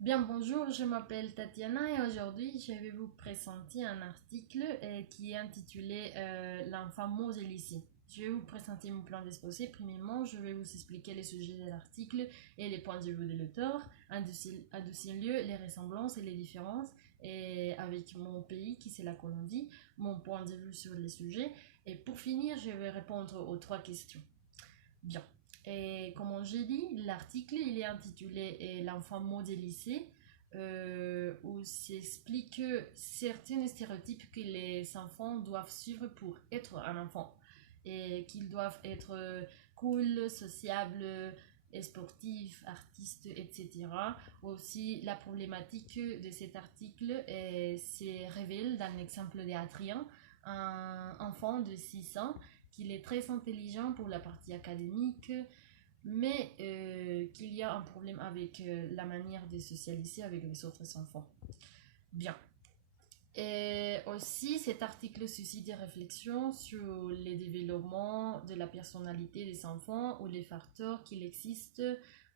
Bien, bonjour, je m'appelle Tatiana et aujourd'hui je vais vous présenter un article qui est intitulé L'enfant modèle ici. Je vais vous présenter mon plan d'exposé. Premièrement, je vais vous expliquer les sujets de l'article et les points de vue de l'auteur. En deuxième lieu, les ressemblances et les différences et avec mon pays qui c'est la Colombie, mon point de vue sur les sujets. Et pour finir, je vais répondre aux trois questions. Bien. Et comme j'ai dit, l'article il est intitulé L'enfant modélisé, où s'explique certains stéréotypes que les enfants doivent suivre pour être un enfant. Et qu'ils doivent être cool, sociables, sportifs, artistes, etc. Aussi, la problématique de cet article se révèle dans l'exemple d'Adrien, un enfant de 6 ans qu'il est très intelligent pour la partie académique, mais qu'il y a un problème avec la manière de socialiser avec les autres enfants. Bien. Et aussi, cet article suscite des réflexions sur le développement de la personnalité des enfants ou les facteurs qu'il existe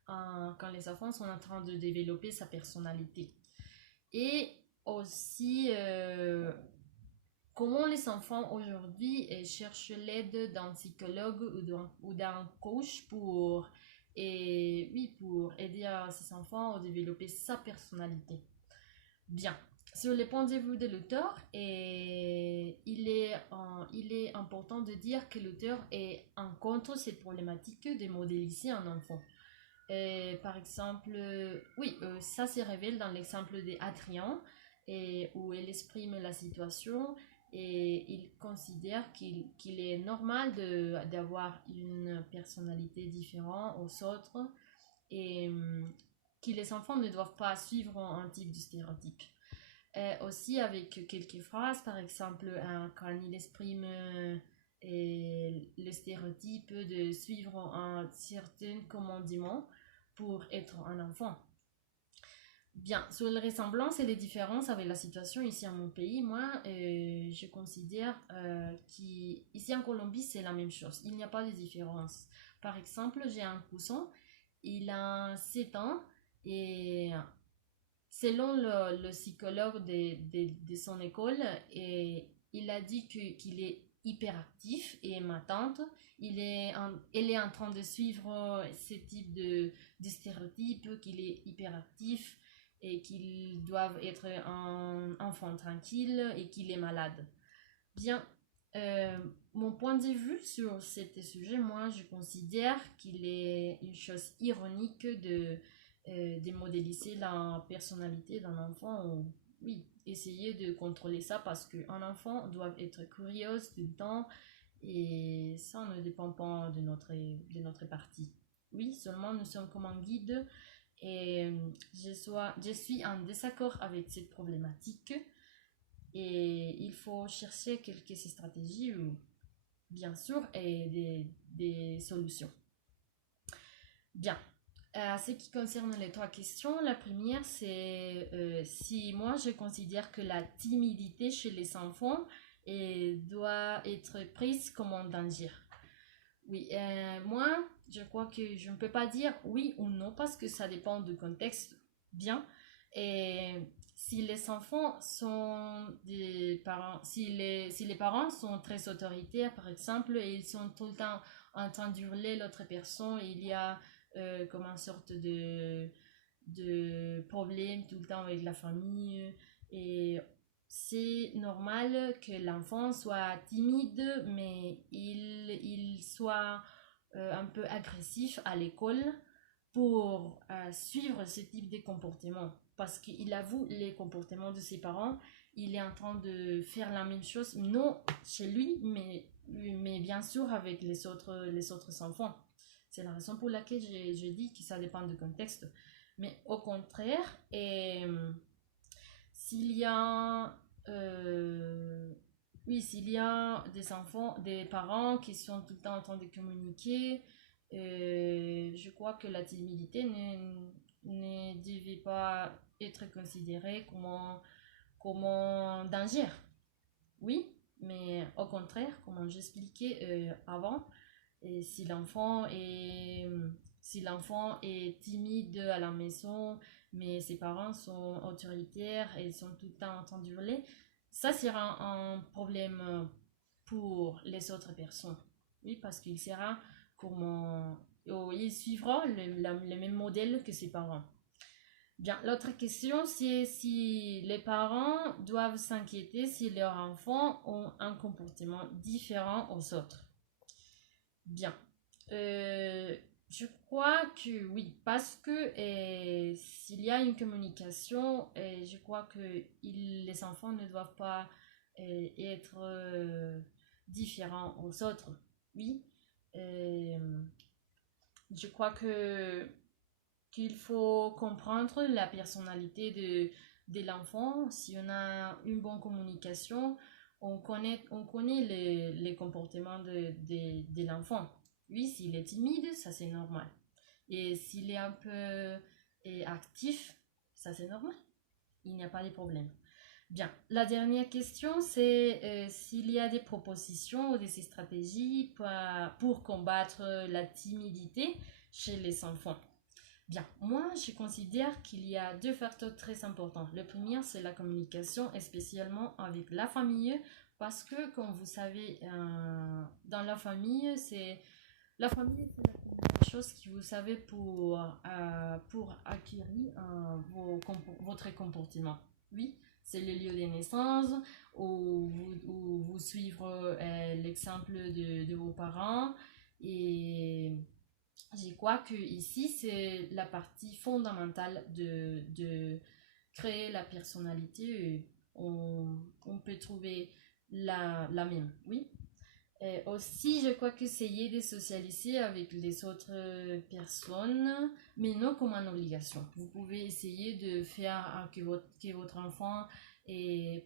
quand les enfants sont en train de développer sa personnalité. Et aussi, comment les enfants aujourd'hui cherchent l'aide d'un psychologue ou d'un coach pour aider ces enfants à développer sa personnalité. Bien. Sur le point de vue de l'auteur, il est important de dire que l'auteur est en contre cette problématique de modéliser un enfant. Par exemple, oui, ça se révèle dans l'exemple d'Adrien, où il exprime la situation et il considère qu'il est normal d'avoir une personnalité différente aux autres et que les enfants ne doivent pas suivre un type de stéréotype. Aussi avec quelques phrases, par exemple, quand il exprime le stéréotype de suivre un certain commandement pour être un enfant. Bien, sur les ressemblances et les différences avec la situation ici en mon pays, moi, je considère qu'ici en Colombie, c'est la même chose. Il n'y a pas de différence. Par exemple, j'ai un cousin, il a 7 ans et selon le psychologue de son école, il a dit qu'il est hyperactif et ma tante, elle est en train de suivre ce type de stéréotypes, qu'il est hyperactif et qu'ils doivent être un enfant tranquille et qu'il est malade. Bien, mon point de vue sur ce sujet, moi, je considère qu'il est une chose ironique de modéliser la personnalité d'un enfant. Ou, oui, essayer de contrôler ça parce qu'un enfant doit être curieux tout le temps et ça ne dépend pas de notre partie. Oui, seulement nous sommes comme un guide et je suis en désaccord avec cette problématique et il faut chercher quelques stratégies ou bien sûr et des solutions. Bien. Ce qui concerne les trois questions, la première c'est si moi je considère que la timidité chez les enfants doit être prise comme un danger. Oui, moi je crois que je ne peux pas dire oui ou non parce que ça dépend du contexte. Bien. Et si les enfants sont des parents, si les parents sont très autoritaires par exemple et ils sont tout le temps en train d'hurler l'autre personne, il y a comme une sorte de problème tout le temps avec la famille et c'est normal que l'enfant soit timide mais il soit un peu agressif à l'école pour suivre ce type de comportement parce qu'il avoue les comportements de ses parents, il est en train de faire la même chose, non chez lui, mais bien sûr avec les autres enfants. C'est la raison pour laquelle je dis que ça dépend du contexte. Mais au contraire, s'il y a oui, s'il y a des enfants, des parents qui sont tout le temps en train de communiquer, je crois que la timidité ne devait pas être considérée comme un danger. Oui, mais au contraire, comme j'expliquais avant, et si l'enfant est timide à la maison, mais ses parents sont autoritaires et sont tout le temps en train de hurler, ça sera un problème pour les autres personnes. Oui, parce qu'il sera comment... il suivra le même modèle que ses parents. Bien, l'autre question, c'est si les parents doivent s'inquiéter si leurs enfants ont un comportement différent aux autres. Bien. Je crois que oui, parce que s'il y a une communication, je crois que les enfants ne doivent pas être différents aux autres. Oui. Euh, je crois que qu'il faut comprendre la personnalité de l'enfant. Si on a une bonne communication, on connaît les comportements de l'enfant. Oui, s'il est timide, ça c'est normal. Et s'il est un peu actif, ça c'est normal. Il n'y a pas de problème. Bien, la dernière question, c'est s'il y a des propositions ou des stratégies pour combattre la timidité chez les enfants. Bien, moi je considère qu'il y a deux facteurs très importants. Le premier, c'est la communication, et spécialement avec la famille, parce que, comme vous savez, dans la famille, c'est la famille, c'est la première chose que vous savez pour acquérir votre comportement. Oui, c'est le lieu de naissance où vous suivre l'exemple de vos parents et je crois que ici, c'est la partie fondamentale de créer la personnalité. On peut trouver la même, oui. Et aussi, je crois qu'essayer de socialiser avec les autres personnes, mais non comme une obligation. Vous pouvez essayer de faire que votre enfant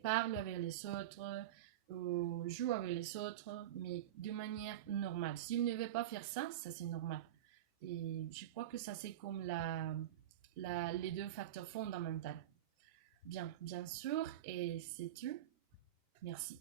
parle avec les autres, ou joue avec les autres, mais de manière normale. S'il ne veut pas faire ça, ça c'est normal. Et je crois que ça, c'est comme les deux facteurs fondamentaux. Bien sûr, et c'est tout. Merci.